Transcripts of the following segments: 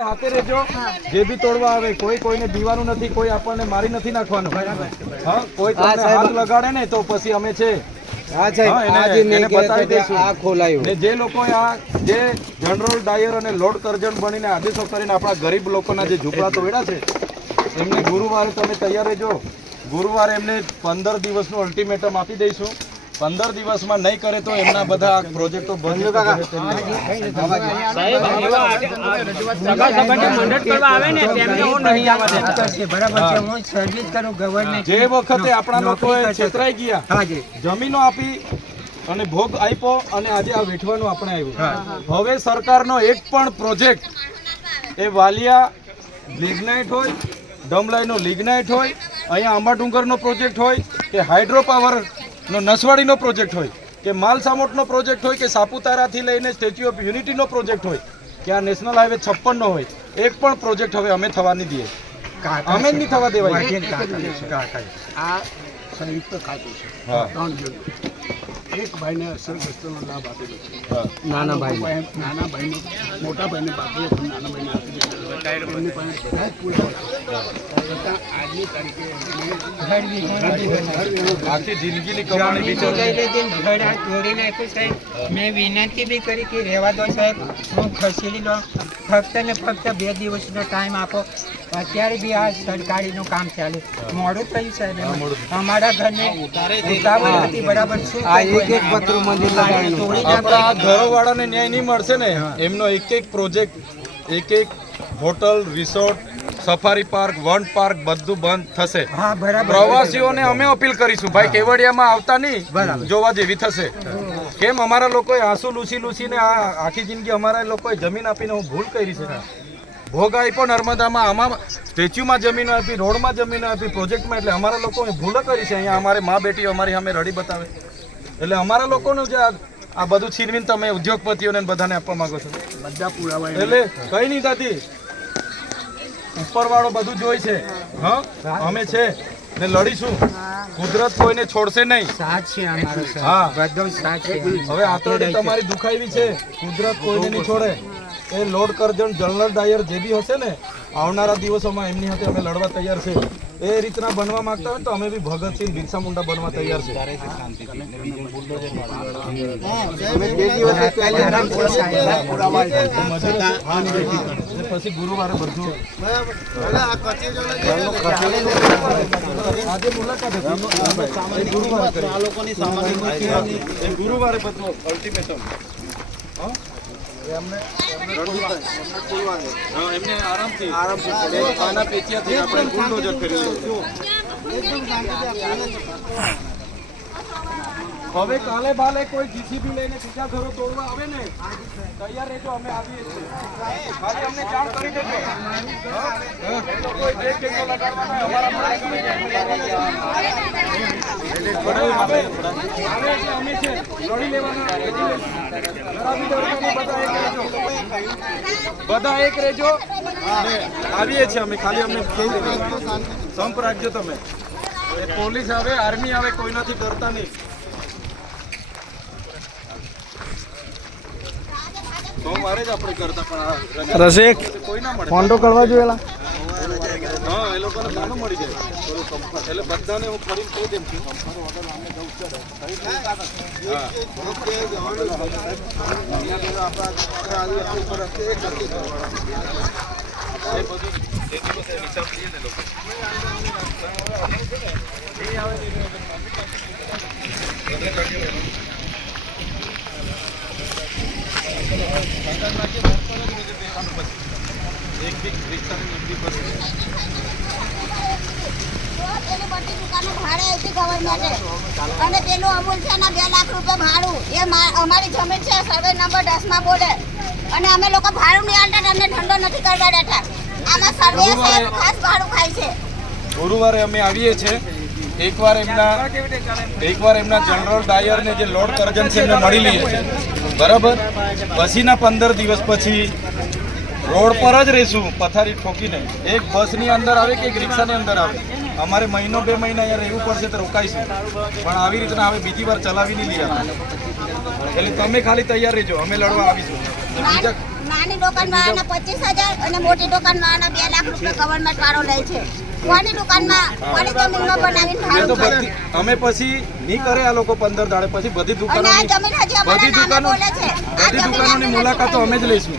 હાથે રહેજો. જે બી તોડવા આવે કોઈ કોઈને દીવાનું નથી કોઈ આપણને મારી નથી નાખવાનું. હા કોઈ તમને હાથ લગાડે ને તો પછી અમે છે. જે લોકો આ જે જનરલ ડાયર અને લોડ કરજણ બનીને આદેશો કરીને આપણા ગરીબ લોકોના જે ઝૂંપડા તોડ્યા છે એમને ગુરુવારે તમે તૈયાર રહેજો. ગુરુવારે એમને પંદર દિવસનું અલ્ટિમેટમ આપી દઈશું. પંદર દિવસમાં નહીં કરે તો એમના બધા પ્રોજેક્ટો બંધ જે વખતે આપણા લોકોએ છેતરાઈ ગયા જમીનો આપી અને ભોગ આપ્યો અને આજે આ વેઠવાનું આપણે આવ્યું. હવે સરકારનો એક પણ પ્રોજેક્ટ એ વાલિયા લિગ્નાઇટ હોય ડમલાઈનો લિગ્નાઇટ હોય અહીંયા આંબાડુંગરનો પ્રોજેક્ટ હોય કે હાઇડ્રો પાવરનો નસવાડીનો પ્રોજેક્ટ હોય કે માલસામોટનો પ્રોજેક્ટ હોય કે સાપુતારાથી લઈને સ્ટેચ્યુ ઓફ યુનિટીનો પ્રોજેક્ટ હોય કે આ નેશનલ હાઈવે છપ્પનનો હોય એક પણ પ્રોજેક્ટ હવે અમે થવા નહીં દઈએ અમે જ નહીં થવા દેવાય. આ સંયુક્ત ખાતું છે. એક ભાઈને અસરગ્રસ્તનો લાભ આપેલો છે. નાના ભાઈ નાના ભાઈને મોટા ભાઈને બાકી પણ નાના ભાઈને આપી એમની પાસે બધા જ પૂરા. છતાં આજની તારીખે આખી જિંદગીની કમાણી બિચારી. મેં વિનંતી બી કરી કે રહેવા દો સાહેબ. હું ખસેડી લો ફક્ત ને ફક્ત બે દિવસનો ટાઈમ આપો. અત્યારે બી આ સરકારીનું કામ ચાલે. મોડું થયું છે. અમારા ઘરને ઉતાવળ હતી બરાબર. શું આ એક એક પતરું મંદિર આપણા ઘરોવાળાને ન્યાય નહીં મળશે ને? એમનો એક એક પ્રોજેક્ટ એક એક હોટલ રિસોર્ટ સફારી પાર્ક વન પાર્ક બધું બંધ થશે. પ્રવાસીઓને અમે અપીલ કરીશું. ભાઈ કેવડિયામાં આવતા નહીં જોવા જેવી થશે. કેમ? અમારા લોકોએ આંસુ લૂસી લૂસીને આ આખી જિંદગી અમારા લોકોએ જમીન આપીને હું ભૂલ કરી છે. ભોગ આપ્યો નર્મદામાં. આમાં સ્ટેચ્યુમાં જમીન આપી રોડમાં જમીન આપી પ્રોજેક્ટમાં. એટલે અમારા લોકો ભૂલ કરી છે. અહીંયા અમારે મા બેટી અમારી સામે રડી બતાવે. એટલે અમારા લોકોનું જે આ આ બધું છીનવીને તમે ઉદ્યોગપતિઓને બધાને આપવા માંગો છો. બધા પુરાવા એટલે કઈ નહીં થતી. ઉપરવાળો બધું જોઈ છે. હા? અમે છે. ને લડીશું. કુદરત કોઈને છોડશે નહીં. સાથ છે. હા. એકદમ છે. હવે આતરડી તમારી દુખાવી છે. કુદરત કોઈને નહીં છોડે. એ લોડ કરજણ જનરલ ડાયર જે બી હશે ને આવનારા દિવસોમાં એમની સાથે અમે લડવા તૈયાર છે. એ રીતના બનવા માંગતા હોય તો અમે બી ભગતસિંહ બિરસા મુંડા બનવા તૈયાર છે. પછી ગુરુવારે બધું આજે મુલાકાત ગુરુવારે ગુરુવારે બધું અલ્ટિમેટમ હા? એ અમને હા, એમને આરામથી. આરામથી ખાના પેચિયાથી આપણે બુલડોઝર કરી હવે કાલે બાલે કોઈ જીસીબી લઈને બીજા ઘરો તોડવા આવે ને તૈયાર રહેજો અમે આવીએ છીએ. ખાલી અમને જાણ કરી દેજો. હા? એ લોકોએ લગાડવાના અમારા બધા એક અને આવીએ છીએ અમે ખાલી અમને સંપ રાખજો તમે. પોલીસ આવે આર્મી આવે કોઈનાથી ડરતા નહીં. સોમવારે જ આપણે કરતા પણ રજા રસિક કોઈ ના મળે. ફોન તો કરવા જોયેલા એ લોકોને ગાનું મળી જાય થોડું. એટલે બધાને હું ફરીને કહી દેમ છું હા. એ બધું એ દિવસે હિસાબ લઈએ ને ભાડું એ અમે લોકો નથી કરવા આમાં સર્વે ખાસ ભાડું ખાય છે ગુરુવારે અમે આવીએ છીએ. એકવાર એમના એકવાર એમના જનરલ ડાયરને જે લોડ કરજન છે એમને મળી લઈએ છીએ. બરાબર? પછીના પંદર દિવસ પછી રોડ પર જ રહીશું પથારી ઠોકીને. એક બસની અંદર આવે કે એક રિક્ષાની અંદર આવે? અમારે મહિનો બે મહિના અહીંયા રહેવું પડશે તો રોકાઈશું. પણ આવી રીતના હવે બીજી વાર ચલાવી નહીં લીધા એટલે તમે ખાલી તૈયાર રહેજો અમે લડવા આવીશું. બીજા નાની દુકાનવાળાના પચીસ હજાર અને મોટી દુકાનવાળાના બે લાખ રૂપિયા ગવર્મેન્ટ વાળો લે છે. કોની દુકાનમાં કોની જમીનમાં બનાવીને ભાડું તો અમે પછી નહીં કરે આ લોકો પંદર દાડે પછી બધી દુકાનો બધી દુકાનો બોલે છે. બધી દુકાનોની મુલાકાતો અમે જ લઈશું.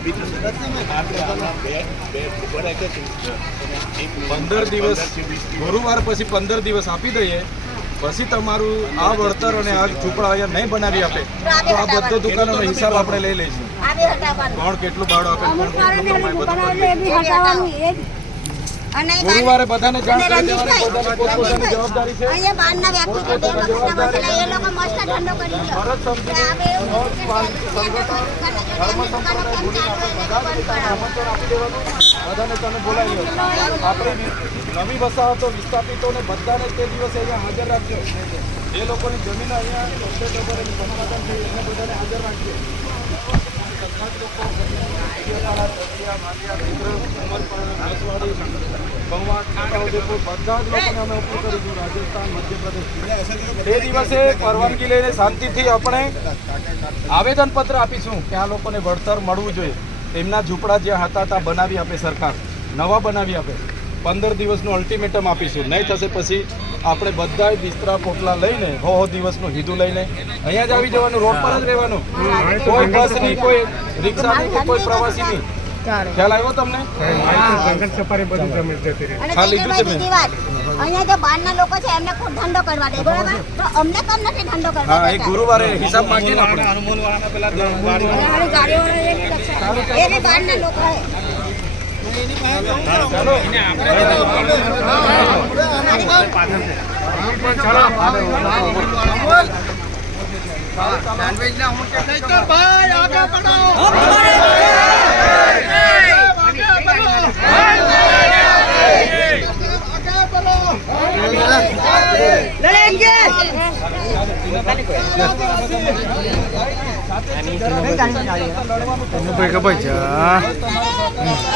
પંદર દિવસ ગુરુવાર પછી પંદર દિવસ આપી દઈએ. પછી તમારું આ વળતર અને આ ઝૂંપડા અહીંયા નહીં બનાવી આપે તો આ બધો દુકાનોનો હિસાબ આપણે લઈ લઈશું. કોણ કેટલું ભાડું આપે કોણ કેટલું કમાય બધું ગુરુવારે બધાને જાણ કરી દેવાની પોતપોતાની જવાબદારી છે. અહીંયા બહારના વ્યક્તિ બે મગજના વસેલા, એ લોકો મસ્ત ધંધો કરી લ્યો. ભારત બધાને તમે બોલાવી આપણે નવી વસાહતો વિસ્થાપિતોને બધાને તે દિવસે અહીંયા હાજર રાખજો. એ લોકોની જમીન અહીંયા સમાધાન થયું. એને બધાને હાજર રાખજો. બધા જ લોકો ડેડિયાપાડા, ચંદિયા, માંડિયા, વિક્રમ, ઉમરપાડા, નસવાડી, મહુવા, છોટાઉદેપુર બધા જ લોકોને અમે અપીલ કરીશું રાજસ્થાન મધ્યપ્રદેશ. તે દિવસે પરવાનગી લઈને શાંતિથી આપણે આવેદનપત્ર આપીશું કે આ લોકોને વળતર મળવું જોઈએ. તેમના ઝૂંપડા જ્યાં હતા ત્યાં બનાવી આપે સરકાર. નવા બનાવી આપે. પંદર દિવસનું અલ્ટિમેટમ આપીશું. નહીં થશે પછી આપણે બધા બિસ્તરા પોટલા લઈને હો હો દિવસનું હીધું લઈને અહીંયા જ આવી જવાનું રોડ પર જ રહેવાનું. કોઈ બસ નહીં કોઈ રિક્ષા નહીં કે કોઈ પ્રવાસી નહીં ખ્યાલ આવ્યો તમને? હા, લીધું બીજી છે મેં. બીજી વાત. અહીંયા જે બહારના લોકો છે એમને ખુદ ધંધો કરવા દે બરાબર? તો અમને કેમ નથી ધંધો કરવા હા એ ગુરુવારે હિસાબ માંગીએ ને આપણે. અનુમોલ હારી પેલા ગાડીઓ એ બહારના લોકો અમે બધા આગેવાનો તૈયાર જ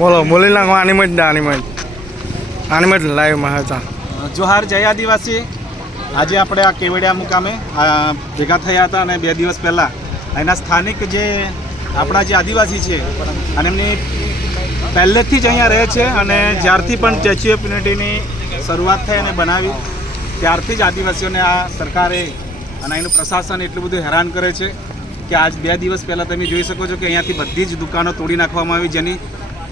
બોલો બોલી નાખો આની મત આની મત આની મત લાઈવમાં હતા. જોહાર, જય આદિવાસી. આજે આપણે આ કેવડિયા મુકામે ભેગા થયા હતા અને બે દિવસ પહેલાં. એના સ્થાનિક જે, આપણા જે આદિવાસી છે, અને એમની પહેલેથી જ અહીંયા રહે છે અને જ્યારથી પણ સ્ટેચ્યુ ઓફ યુનિટીની શરૂઆત થઈ અને બનાવી, ત્યારથી જ આદિવાસીઓને આ સરકારે અને એનું પ્રશાસન એટલું બધું હેરાન કરે છે. કે આજ બે દિવસ પહેલાં તમે જોઈ શકો છો કે અહીંયાથી બધી જ દુકાનો તોડી નાખવામાં આવી જેની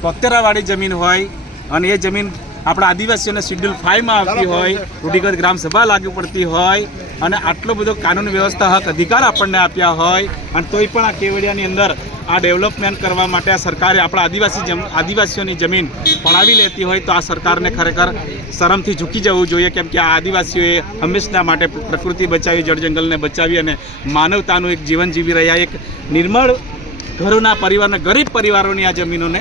તોતેરાવાળી જમીન હોય અને એ જમીન આપણા આદિવાસીઓને શેડ્યુલ ફાઈવમાં આવતી હોય રૂઢિગત ગ્રામ સભા લાગુ પડતી હોય અને આટલો બધો કાનૂન વ્યવસ્થા હક અધિકાર આપણને આપ્યા હોય અને તોય પણ આ કેવડિયાની અંદર આ ડેવલપમેન્ટ કરવા માટે આ સરકારે આપણા આદિવાસી આદિવાસીઓની જમીન પડાવી લેતી હોય તો આ સરકારને ખરેખર શરમથી ઝૂકી જવું જોઈએ. કેમ કે આ આદિવાસીઓએ હંમેશના માટે પ્રકૃતિ બચાવી જળ જંગલને બચાવી અને માનવતાનું એક જીવન જીવી રહ્યા. એક નિર્મળ ઘરોના પરિવારના, ગરીબ પરિવારોની આ જમીનોને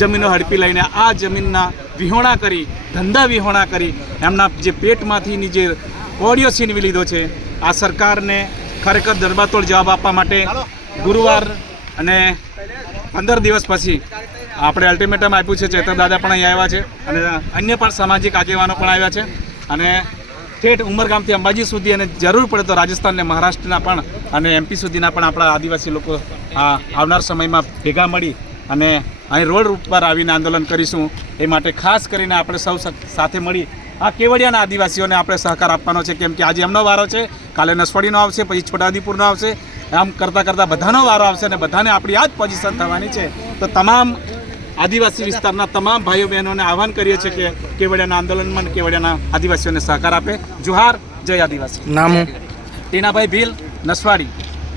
જમીનો હડપી લઈને આ જમીનના વિહોણા કરી, ધંધા વિહોણા કરી, એમના જે પેટમાંથીની જે ઓડિયો છીનવી લીધો છે, આ સરકારને ખરેખર દરબાતોડ જવાબ આપવા માટે ગુરુવાર અને પંદર દિવસ પછી આપણે અલ્ટિમેટમ આપ્યું છે. ચેતર દાદા પણ અહીં આવ્યા છે અને અન્ય પણ સામાજિક આગેવાનો પણ આવ્યા છે. અને ઠેઠ ઉમરગામથી અંબાજી સુધી અને જરૂર પડે તો રાજસ્થાન અને મહારાષ્ટ્રના પણ અને એમપી સુધીના પણ આપણા આદિવાસી લોકો આવનાર સમયમાં ભેગા મળી અને અહીં રોડ ઉપર આવીને આંદોલન કરીશું. એ માટે ખાસ કરીને આપણે સ- સાથે મળી આ કેવડિયાના આદિવાસીઓને આપણે સહકાર આપવાનો છે કેમ કે આજે એમનો વારો છે કાલે નસવાડીનો આવશે પછી છોટાઉદેપુરનો આવશે આમ કરતાં કરતાં બધાનો વારો આવશે અને બધાને આપણી આ જ પોઝિશન થવાની છે. તો તમામ આદિવાસી વિસ્તારના તમામ ભાઈઓ બહેનોને આહવાન કરીએ છીએ કે કેવડિયાના આંદોલનમાં કેવડિયાના આદિવાસીઓને સહકાર આપે. જુહાર જય આદિવાસી. નામ. ટીનાભાઈ ભીલ નસવાડી.